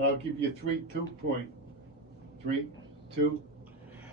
I'll give you 3, 2 point. 3, 2.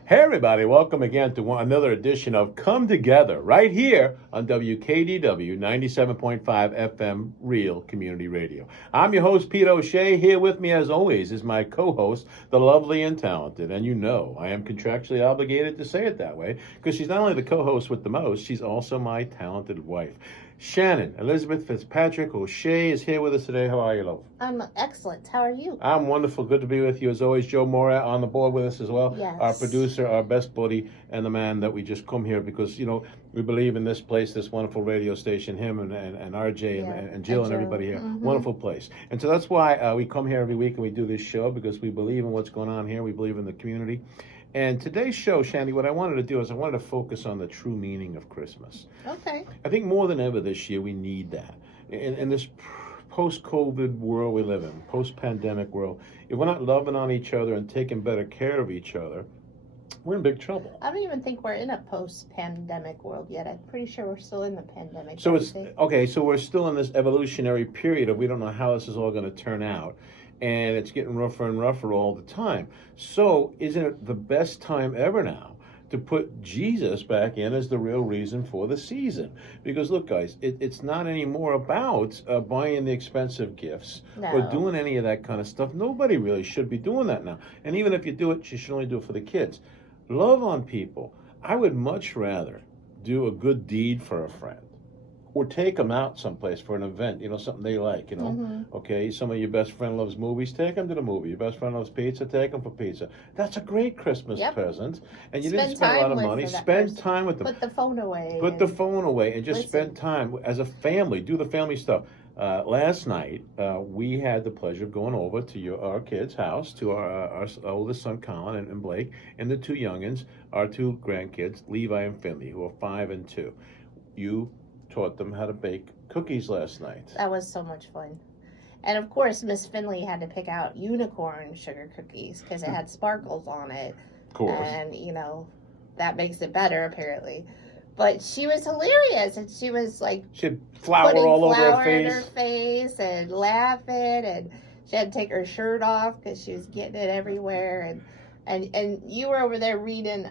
Hey everybody, welcome again to another edition of Come Together right here on WKDW 97.5 FM Real Community Radio. I'm your host, Pete O'Shea. Here with me as always is my co-host, the lovely and talented, and you know I am contractually obligated to say it that way because she's not only the co-host with the most, she's also my talented wife. Shannon Elizabeth Fitzpatrick-O'Shea is here with us today. How are you, love? I'm excellent. How are you? I'm wonderful. Good to be with you. As always, Joe Mora on the board with us as well. Yes. Our producer, our best buddy, and the man that we just come here because, you know, we believe in this place, this wonderful radio station, him and RJ and Jill and everybody here. Mm-hmm. Wonderful place. And so that's why we come here every week and we do this show because we believe in what's going on here. We believe in the community. And today's show, Shandy, what I wanted to do is I wanted to focus on the true meaning of Christmas. Okay. I think more than ever this year we need that. In this post-COVID world we live in, post-pandemic world, if we're not loving on each other and taking better care of each other, we're in big trouble. I don't even think we're in a post-pandemic world yet. I'm pretty sure we're still in the pandemic. So it's okay. So we're still in this evolutionary period of we don't know how this is all going to turn out, and it's getting rougher and rougher all the time. So isn't it the best time ever now to put Jesus back in as the real reason for the season? Because look, guys, it's not anymore about buying the expensive gifts or doing any of that kind of stuff. Nobody really should be doing that now. And even if you do it, you should only do it for the kids. Love on people. I would much rather do a good deed for a friend or take them out someplace for an event, you know, something they like, you know. Mm-hmm. Okay, some of your best friend loves movies, take them to the movie. Your best friend loves pizza, take them for pizza. That's a great Christmas present. And you didn't spend a lot of money. Spend time with them. Put the phone away. Put the phone away and just spend time as a family. Do the family stuff. Last night, we had the pleasure of going over to our kids' house, to our oldest son, Colin, and Blake, and the two youngins, our two grandkids, Levi and Finley, who are 5 and 2. You taught them how to bake cookies last night. That was so much fun. And of course, Miss Finley had to pick out unicorn sugar cookies because it had sparkles on it. Of course. And, you know, that makes it better, apparently. But she was hilarious, and she was like she had flour all over her face. In her face and laughing, and she had to take her shirt off because she was getting it everywhere. And you were over there reading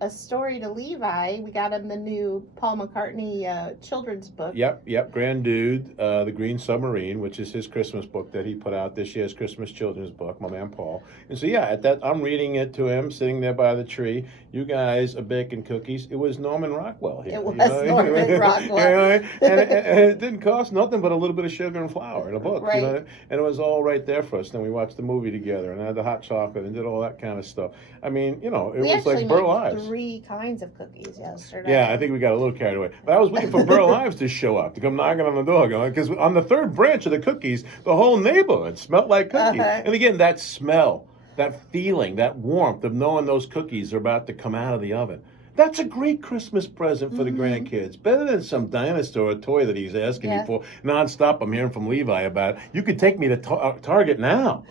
a story to Levi. We got him the new Paul McCartney children's book. Yep, Grand Dude, The Green Submarine, which is his Christmas book that he put out this year's Christmas children's book, my man Paul. And so at that I'm reading it to him, sitting there by the tree. You guys are baking cookies. It was Norman Rockwell here. It was Norman Rockwell. and it didn't cost nothing but a little bit of sugar and flour in a book. Right. You know? And it was all right there for us. Then we watched the movie together and had the hot chocolate and did all that kind of stuff. I mean, you know, it was like Burl Ives. 3 kinds of cookies yesterday. Yeah, I think we got a little carried away. But I was waiting for Burl Ives to show up, to come knocking on the door, because on the third branch of the cookies, the whole neighborhood smelled like cookies. And again, that smell, that feeling, that warmth of knowing those cookies are about to come out of the oven. That's a great Christmas present for the grandkids. Better than some dinosaur toy that he's asking me for nonstop. I'm hearing from Levi about, you could take me to Target now.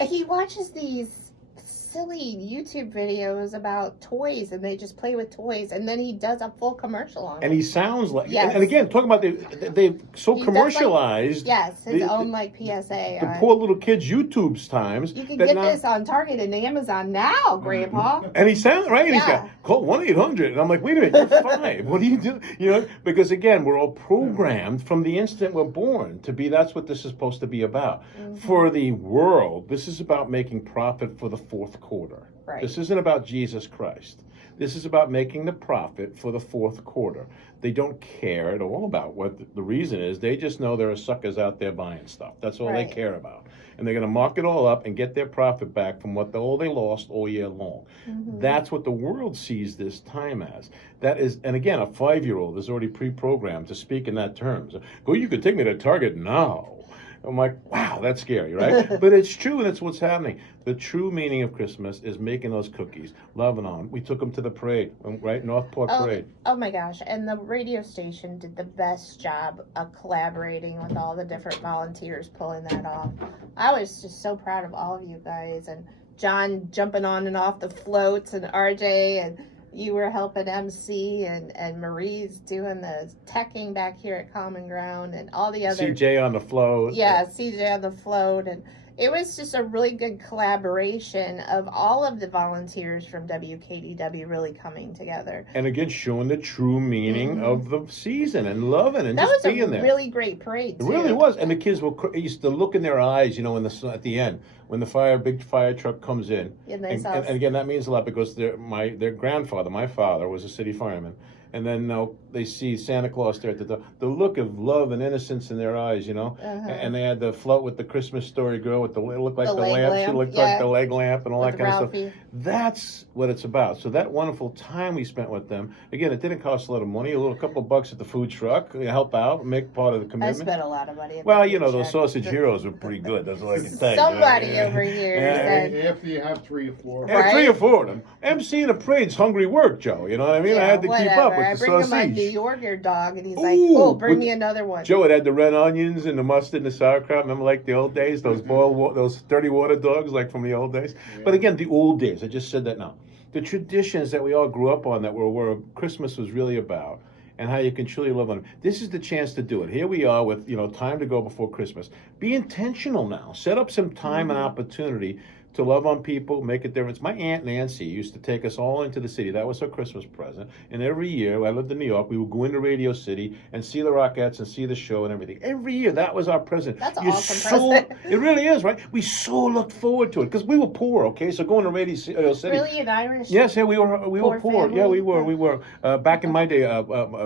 He watches these silly YouTube videos about toys, and they just play with toys, and then he does a full commercial on it. And he sounds like, and again, talking about they so he commercialized. His own PSA. The poor little kids' YouTube's times. You can get this on Target and Amazon now, Grandpa. And he sounds right. He's got call 1-800, and I'm like, wait a minute, you're 5. What do you do? You know, because again, we're all programmed from the instant we're born to be. That's what this is supposed to be about. For the world, this is about making profit for the fourth quarter. Right. This isn't about Jesus Christ. This is about making the profit for the fourth quarter. They don't care at all about what the reason is. They just know there are suckers out there buying stuff. That's all they care about. And they're going to mark it all up and get their profit back from what all they lost all year long. That's what the world sees this time as. That is, and again, a 5-year-old is already pre-programmed to speak in that terms. Go, you could take me to Target now. I'm like, wow, that's scary, right? But it's true, and that's what's happening. The true meaning of Christmas is making those cookies, loving on. We took them to the parade, right? Northport Parade. Oh my gosh, and the radio station did the best job of collaborating with all the different volunteers pulling that off. I was just so proud of all of you guys, and John jumping on and off the floats, and RJ, and you were helping MC, and Marie's doing the teching back here at Common Ground, and all the other... CJ on the float. Yeah, CJ on the float, and it was just a really good collaboration of all of the volunteers from WKDW really coming together. And again, showing the true meaning of the season and loving and That just was being a there. really great parade, It too. really was, and the kids were used to look in their eyes, you know, at the end when the big fire truck comes in. And they And, saw and again, that means a lot because their grandfather, my father, was a city fireman, and then they see Santa Claus there at the door. The look of love and innocence in their eyes, you know, and they had the float with the Christmas story girl with it looked like the lamp. She looked like the leg lamp and all With that kind of Ralphie. stuff. That's what it's about. So that wonderful time we spent with them. Again, it didn't cost a lot of money. A couple of bucks at the food truck, help out, make part of the I commitment. spent a lot of money. Well, you know, those sausage heroes were pretty good. That's all I can tell you. Somebody over here said, After you have 3 or 4. Yeah, 3 or 4 of them. MCing a parade's hungry work, Joe. You know what I mean? I had to keep up with I the bring him my New sausage. Yorker dog, and he's like, Ooh, "Oh, bring with me another one." Joe, it had the red onions and the mustard and the sauerkraut. Remember, like the old days, those those dirty water dogs, like from the old days. Yeah. But again, the old days. I just said that now. The traditions that we all grew up on, that were where Christmas was really about, and how you can truly love on them. This is the chance to do it. Here we are with time to go before Christmas. Be intentional now. Set up some time and opportunity to love on people, make a difference. My Aunt Nancy used to take us all into the city. That was her Christmas present. And every year, I lived in New York, we would go into Radio City and see the Rockettes and see the show and everything. Every year, that was our present. That's an awesome present. It really is, right? We so looked forward to it because we were poor, okay? So going to Radio City. Really, an Irish? Yes, yeah, we were poor. family? Yeah, we were. Back in my day,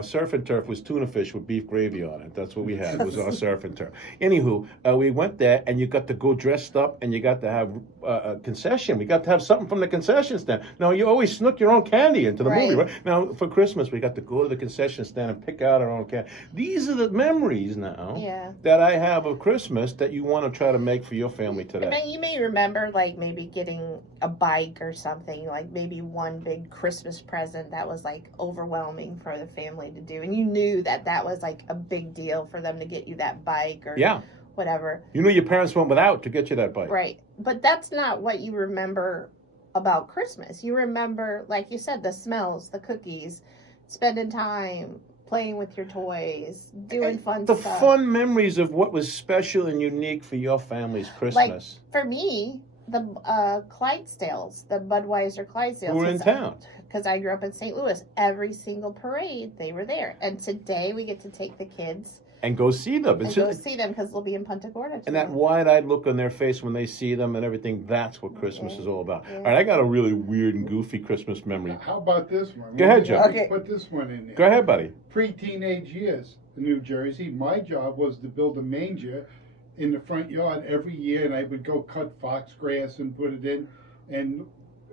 surf and turf was tuna fish with beef gravy on it. That's what we had. It was our surf and turf. Anywho, we went there, and you got to go dressed up, and you got to have a concession. We got to have something from the concession stand. Now, you always snuck your own candy into the movie, right? Now, for Christmas, we got to go to the concession stand and pick out our own candy. These are the memories now that I have of Christmas that you want to try to make for your family today. I mean, you may remember, like, maybe getting a bike or something, like maybe one big Christmas present that was, like, overwhelming for the family to do. And you knew that was, like, a big deal for them to get you that bike or whatever. You knew your parents went without to get you that bike. Right. But that's not what you remember about Christmas. You remember, like you said, the smells, the cookies, spending time, playing with your toys, doing fun stuff. stuff. The fun memories of what was special and unique for your family's Christmas. Like, for me, the Clydesdales, the Budweiser Clydesdales. Who were in town. Because I grew up in St. Louis. Every single parade, they were there. And today we get to take the kids and go see them. because they'll be in Punta Gorda. And that wide-eyed look on their face when they see them and everything, that's what Christmas is all about. All right, I got a really weird and goofy Christmas memory. How about this one? Go ahead, Joe. Okay. Put this one in there. Go ahead, buddy. Pre-teenage years in New Jersey, my job was to build a manger in the front yard every year, and I would go cut fox grass and put it in, and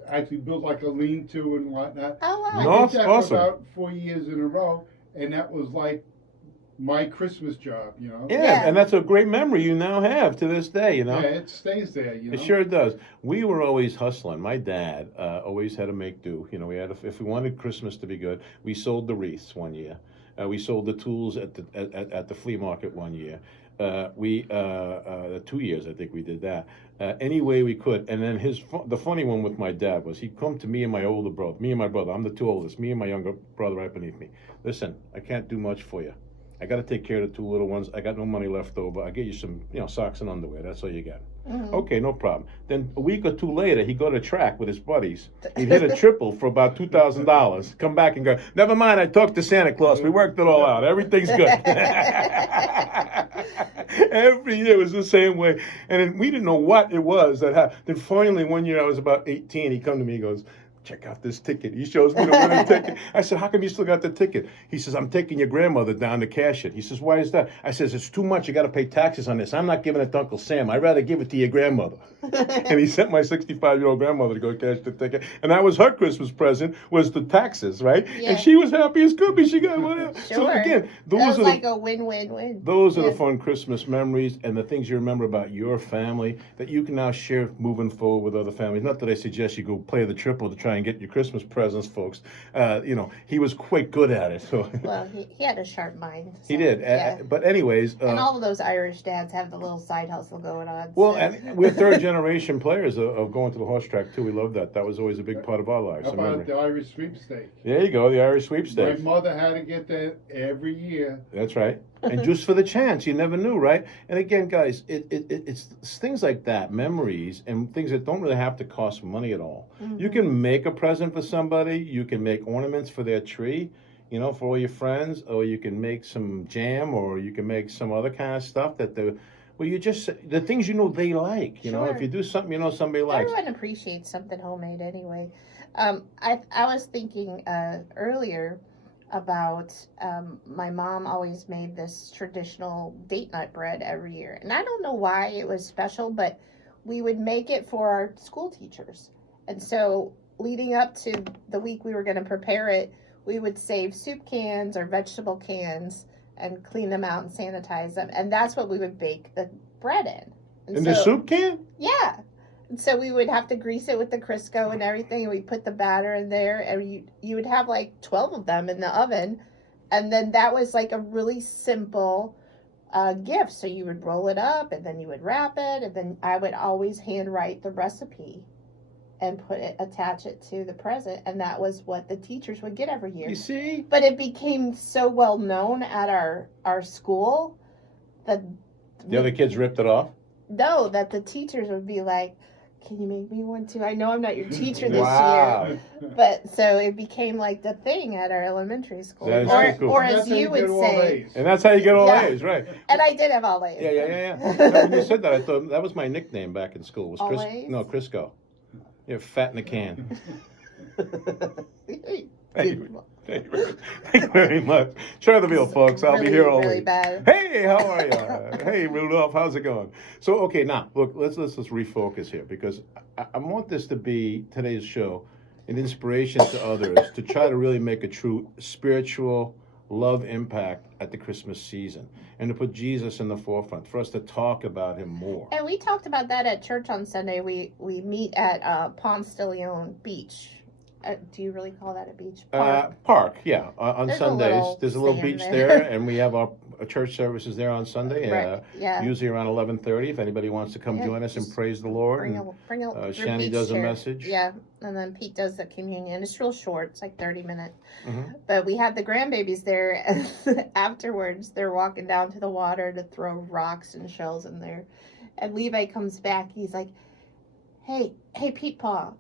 actually build like a lean-to and whatnot. Oh, wow. No, I did that awesome. for about 4 years in a row, and that was like my Christmas job, Yeah, and that's a great memory you now have to this day, Yeah, it stays there, It sure does. We were always hustling. My dad always had to make do. We had if we wanted Christmas to be good, we sold the wreaths one year. We sold the tools at the flea market one year. 2 years I think we did that. Any way we could. And then the funny one with my dad was he'd come to me and my older brother. Me and my brother. I'm the 2 oldest. Me and my younger brother right beneath me. Listen, I can't do much for you. I got to take care of the 2 little ones. I got no money left over. I'll get you some, socks and underwear. That's all you got. Mm-hmm. Okay, no problem. Then a week or 2 later, he'd go to track with his buddies. He'd hit a triple for about $2,000. Come back and go, never mind, I talked to Santa Claus. We worked it all out. Everything's good. Every year was the same way. And then we didn't know what it was that happened. Then finally, one year I was about 18. He come to me, he goes, check out this ticket. He shows me the winning ticket. I said, how come you still got the ticket? He says, I'm taking your grandmother down to cash it. He says, why is that? I says, it's too much. You got to pay taxes on this. I'm not giving it to Uncle Sam. I'd rather give it to your grandmother. And he sent my 65-year-old grandmother to go cash the ticket. And that was her Christmas present, was the taxes, right? Yeah. And she was happy as could be. She got money. Sure. So again, those are like a win-win-win. Those are the fun Christmas memories and the things you remember about your family that you can now share moving forward with other families. Not that I suggest you go play the triple to try and get your Christmas presents, folks. He was quite good at it. So. Well, he had a sharp mind. So, he did. Yeah. But anyways. And all of those Irish dads have the little side hustle going on. Well, and we're third-generation players of going to the horse track, too. We love that. That was always a big part of our lives. How about the Irish sweepstakes? There you go, the Irish sweepstakes. My mother had to get that every year. That's right. And just for the chance, you never knew, right? And again, guys, it's things like that, memories and things that don't really have to cost money at all. Mm-hmm. You can make a present for somebody. You can make ornaments for their tree, for all your friends, or you can make some jam, or you can make some other kind of stuff the things they like. Sure. If you do something somebody likes. Everyone appreciates something homemade anyway. I was thinking earlier about my mom always made this traditional date nut bread every year, and I don't know why it was special, but we would make it for our school teachers. And so leading up to the week we were going to prepare it, we would save soup cans or vegetable cans and clean them out and sanitize them, and that's what we would bake the bread in. In the soup can? Yeah. And so we would have to grease it with the Crisco and everything, and we'd put the batter in there, and you would have like 12 of them in the oven, and then that was like a really simple gift. So you would roll it up, and then you would wrap it, and then I would always handwrite the recipe and attach it to the present, and that was what the teachers would get every year. You see? But it became so well known at our school that The other kids ripped it off? No, that the teachers would be like, can you make me one too? I know I'm not your teacher this Wow. year. But so it became like the thing at our elementary school. That is so cool. Or That's as how you would get all say. A's. And that's how you get all Yeah. A's, right? And I did have all A's. Yeah. No, when you said that, I thought that was my nickname back in school. Was All A's? No, Crisco. You're fat in a can. Thank you. Thank you very much. Try the meal, folks. I'll be here all really week. bad. Hey, how are you? Hey, Rudolph, how's it going? So, okay, now look, let's refocus here, because I want this to be today's show an inspiration to others to try to really make a true spiritual love impact at the Christmas season, and to put Jesus in the forefront, for us to talk about him more. And we talked about that at church on Sunday. We meet at Ponce de Leon Beach. Do you really call that a beach? Park, yeah. On There's Sundays, there's a little sand beach there. there, and we have our church services there on Sunday. Right. Yeah. Usually around 11:30. If anybody wants to come Yeah, join us and just praise the Lord. Bring and, a group Shani beach does a chair. message. Yeah, and then Pete does the communion. It's real short. It's like 30 minutes. Mhm. But we had the grandbabies there, and afterwards they're walking down to the water to throw rocks and shells in there. And Levi comes back. He's like, hey, Pete Paw.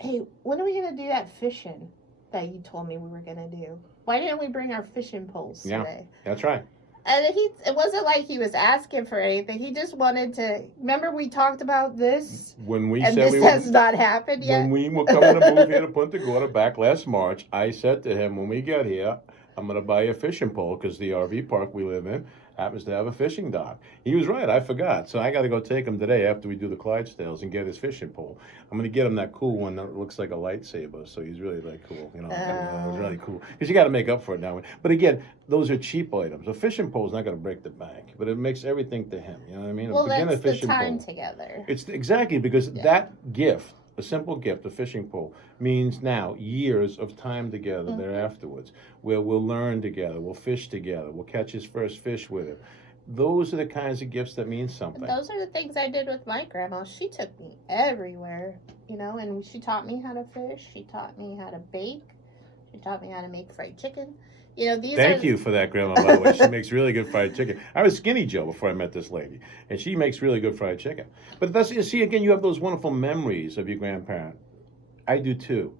Hey, when are we going to do that fishing that you told me we were going to do? Why didn't we bring our fishing poles today? That's right. And it wasn't like he was asking for anything. He just wanted to. Remember, we talked about this, When we and said this we has were, not happened yet. when we were coming to move here to Punta Gorda back last March, I said to him, when we get here, I'm going to buy you a fishing pole, because the RV park we live in happens to have a fishing dock. He was right. I forgot. So I got to go take him today after we do the Clydesdales and get his fishing pole. I'm going to get him that cool one that looks like a lightsaber. So he's really like cool. It's really cool. Because you got to make up for it now. But again, those are cheap items. A fishing pole is not going to break the bank, but it makes everything to him. You know what I mean? Well, A beginner that's the fishing time pole. together. It's exactly because that gift, a simple gift, a fishing pole, means now years of time together there afterwards, where we'll learn together, we'll fish together, we'll catch his first fish with him. Those are the kinds of gifts that mean something. And those are the things I did with my grandma. She took me everywhere, and she taught me how to fish. She taught me how to bake. She taught me how to make fried chicken. Thank you for that, Grandma, by the way. She makes really good fried chicken. I was Skinny Joe before I met this lady, and she makes really good fried chicken. But you see, again, you have those wonderful memories of your grandparent. I do too.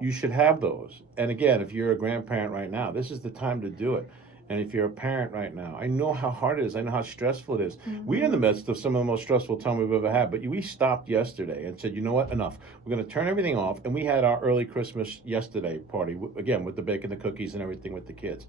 You should have those. And again, if you're a grandparent right now, this is the time to do it. And if you're a parent right now, I know how hard it is. I know how stressful it is. Mm-hmm. We're in the midst of some of the most stressful time we've ever had. But we stopped yesterday and said, you know what, enough. We're going to turn everything off. And we had our early Christmas yesterday party, again, with the bacon, the cookies, and everything with the kids.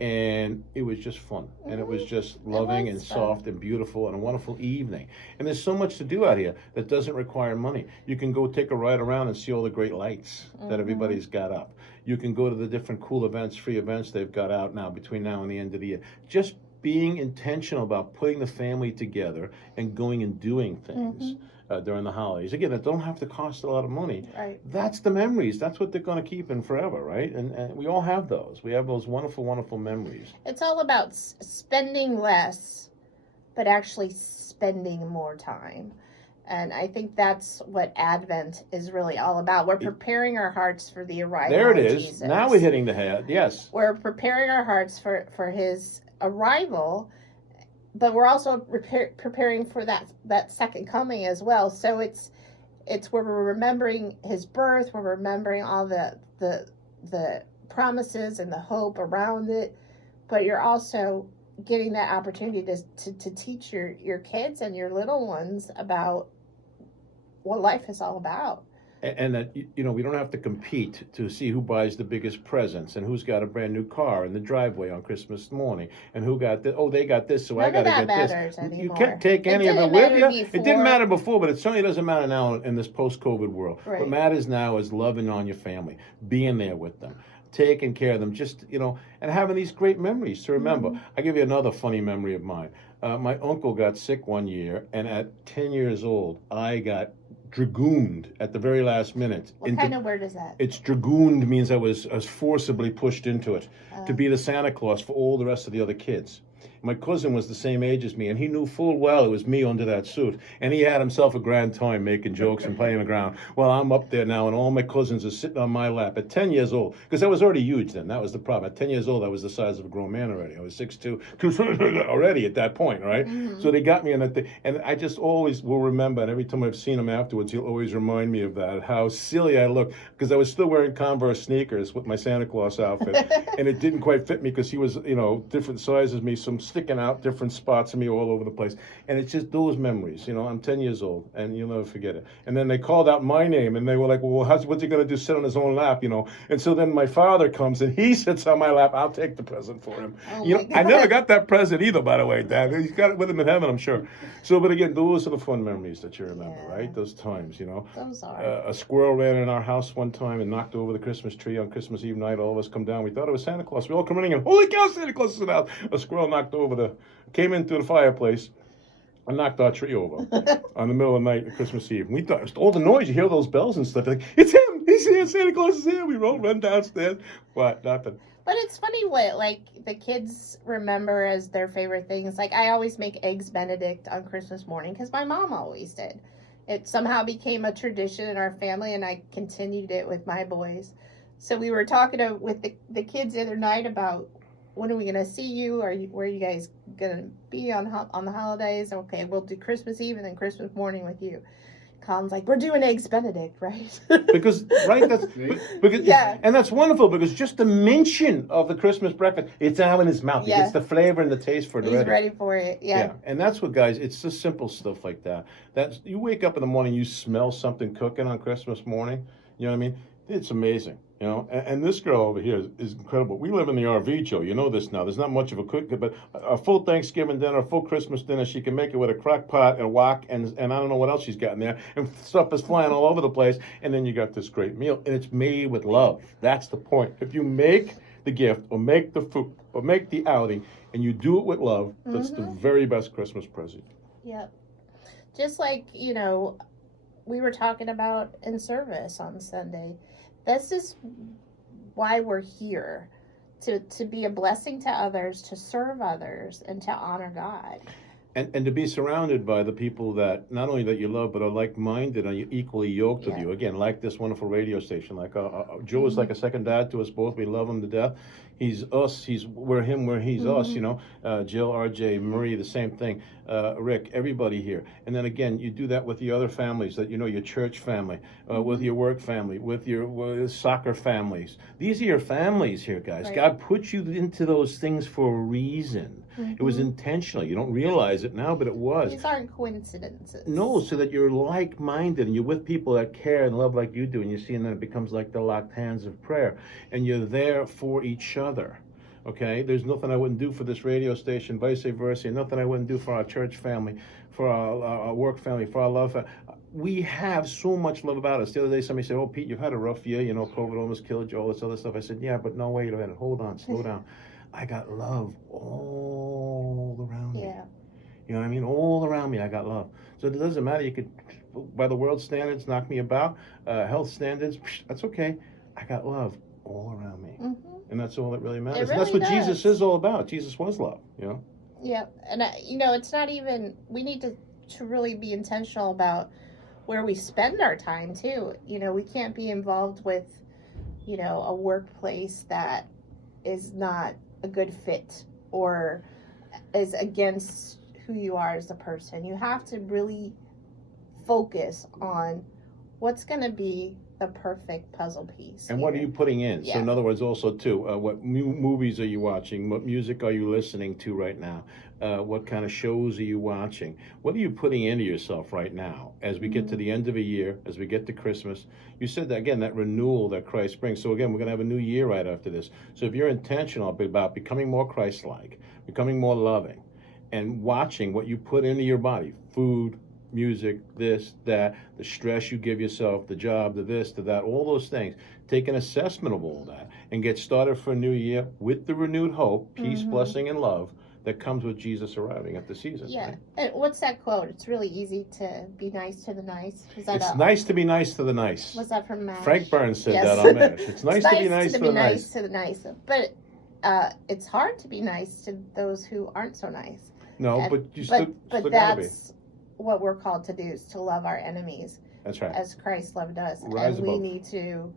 And it was just fun. And it was just loving and soft and beautiful and a wonderful evening. And there's so much to do out here that doesn't require money. You can go take a ride around and see all the great lights that everybody's got up. You can go to the different cool events, free events they've got out now between now and the end of the year. Just being intentional about putting the family together and going and doing things during the holidays. Again, that don't have to cost a lot of money. Right. That's the memories. That's what they're going to keep in forever, right? And we all have those. We have those wonderful, wonderful memories. It's all about spending less, but actually spending more time. And I think that's what Advent is really all about. We're preparing our hearts for the arrival There it of is. Jesus. Now we're hitting the head. Yes. We're preparing our hearts for his arrival, but we're also preparing for that second coming as well. So it's where we're remembering his birth, we're remembering all the promises and the hope around it, but you're also getting that opportunity to teach your kids and your little ones about what life is all about. And that, we don't have to compete to see who buys the biggest presents and who's got a brand new car in the driveway on Christmas morning and who got this. Oh, they got this, so I got to get this. Anymore. You can't take any of it with you. It didn't matter before, but it certainly doesn't matter now in this post-COVID world. Right. What matters now is loving on your family, being there with them, taking care of them, just, and having these great memories to remember. Mm-hmm. I'll give you another funny memory of mine. My uncle got sick one year, and at 10 years old, I got dragooned at the very last minute. What kind of word is that? It's dragooned means I was forcibly pushed into it to be the Santa Claus for all the rest of the other kids. My cousin was the same age as me, and he knew full well it was me under that suit. And he had himself a grand time making jokes and playing around. Well, I'm up there now, and all my cousins are sitting on my lap at 10 years old, because I was already huge then. That was the problem. At 10 years old, I was the size of a grown man already. I was 6'2", already at that point, right? Mm-hmm. So they got me in that thing. And I just always will remember, and every time I've seen him afterwards, he'll always remind me of that, how silly I looked, because I was still wearing Converse sneakers with my Santa Claus outfit. And it didn't quite fit me because he was, different sizes me, some sticking out different spots of me all over the place. And it's just those memories. I'm 10 years old, and you'll never forget it. And then they called out my name, and they were like, well, what's he going to do, sit on his own lap, And so then my father comes, and he sits on my lap. I'll take the present for him. I never got that present either, by the way, Dad. He's got it with him in heaven, I'm sure. So, but again, those are the fun memories that you remember, right? Those times, Those are. A squirrel ran in our house one time and knocked over the Christmas tree on Christmas Eve night. All of us come down. We thought it was Santa Claus. We all come running in. Holy cow, Santa Claus is in the house. A squirrel came into the fireplace and knocked our tree over on the middle of the night, Christmas Eve. And we thought, all the noise, you hear those bells and stuff. Like, it's him! He's here! Santa Claus is here! We run downstairs. What? Nothing. But it's funny what, the kids remember as their favorite things. I always make Eggs Benedict on Christmas morning because my mom always did. It somehow became a tradition in our family, and I continued it with my boys. So we were talking with the kids the other night about, when are we going to see you? Where are you guys going to be on the holidays? Okay, we'll do Christmas Eve and then Christmas morning with you. Colin's like, we're doing Eggs Benedict, right? Because and that's wonderful, because just the mention of the Christmas breakfast, it's now in his mouth. Yeah. He gets the flavor and the taste for it. He's ready for it. Yeah. And that's what, guys, it's just simple stuff like that. You wake up in the morning, you smell something cooking on Christmas morning. You know what I mean? It's amazing. And this girl over here is incredible. We live in the RV, Joe. You know this now. There's not much of a cook, but a full Thanksgiving dinner, a full Christmas dinner, she can make it with a crock pot and a wok, and I don't know what else she's got in there. And stuff is flying all over the place. And then you got this great meal, and it's made with love. That's the point. If you make the gift or make the food or make the outing and you do it with love, that's the very best Christmas present. Yep. Just like, we were talking about in service on Sunday. This is why we're here, to be a blessing to others, to serve others, and to honor God. And to be surrounded by the people that, not only that you love, but are like-minded and equally yoked with you. Again, like this wonderful radio station. Like Joe is like a second dad to us both. We love him to death. He's us. We're him where he's us, Jill, RJ, Marie, the same thing. Rick, everybody here. And then again, you do that with the other families that, your church family, with your work family, with your soccer families. These are your families here, guys. Right. God put you into those things for a reason. It was intentional. You don't realize it now, but it was. These aren't coincidences. No, so that you're like-minded and you're with people that care and love like you do, and you see, and then it becomes like the locked hands of prayer, and you're there for each other. Okay, there's nothing I wouldn't do for this radio station, vice versa, nothing I wouldn't do for our church family, for our work family, for our love family. We have so much love about us. The other day, somebody said, "Oh, Pete, you've had a rough year. COVID almost killed you, all this other stuff." I said, "Yeah, but no, wait a minute. Hold on, slow down. I got love all around me. Yeah. You know what I mean? All around me, I got love. So it doesn't matter. You could, by the world standards, knock me about. Health standards, that's okay. I got love all around me." And that's all that really matters. Really and that's what does. Jesus is all about. Jesus was love, Yeah, and it's not even, we need to really be intentional about where we spend our time too. We can't be involved with, a workplace that is not a good fit, or is against who you are as a person. You have to really focus on what's going to be the perfect puzzle piece. And what are you putting in? Yeah. So in other words, also too, what movies are you watching? What music are you listening to right now? What kind of shows are you watching? What are you putting into yourself right now as we get to the end of a year, as we get to Christmas? You said that, again, that renewal that Christ brings. So again, we're going to have a new year right after this. So if you're intentional about becoming more Christ-like, becoming more loving, and watching what you put into your body, food, music, this, that, the stress you give yourself, the job, the this, the that, all those things. Take an assessment of all that and get started for a new year with the renewed hope, peace, blessing, and love that comes with Jesus arriving at the season. Yeah. Right? And what's that quote? It's really easy to be nice to the nice. It's nice to be nice to the nice. Was that from MASH? Frank Burns said Yes. that on MASH. It's nice to be nice to the nice. to the nice. But it's hard to be nice to those who aren't so nice. No, And- but you but still gotta be. that's what we're called to do, is to love our enemies That's right. as Christ loved us. Rise and we above. need to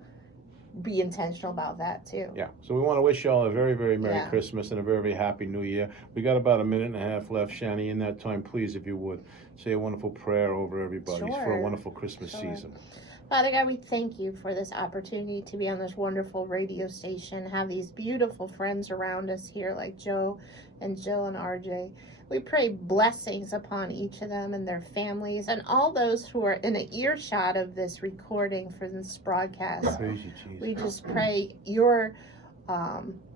be intentional about that too. Yeah. So we want to wish you all a very, very Merry Yeah. Christmas and a very, very Happy New Year. We got about a minute and a half left, Shani. In that time, please, if you would, say a wonderful prayer over everybody for a Sure. wonderful Christmas Sure. season. Father God, we thank you for this opportunity to be on this wonderful radio station, have these beautiful friends around us here like Joe and Jill and RJ. We pray blessings upon each of them and their families and all those who are in an earshot of this recording for this broadcast. Praise you, Jesus. We just pray your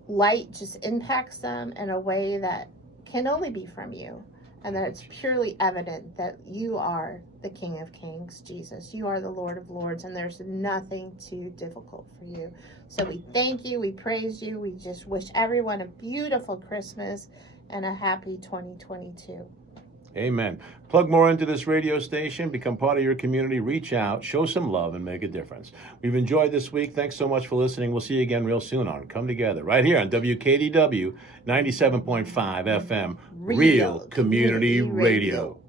light just impacts them in a way that can only be from you, and that it's purely evident that you are the King of Kings, Jesus. You are the Lord of Lords, and there's nothing too difficult for you. So we thank you, we praise you, we just wish everyone a beautiful Christmas and a happy 2022. Amen. Plug more into this radio station, become part of your community, reach out, show some love, and make a difference. We've enjoyed this week. Thanks so much for listening. We'll see you again real soon on Come Together, right here on WKDW 97.5 FM, Real Community Radio.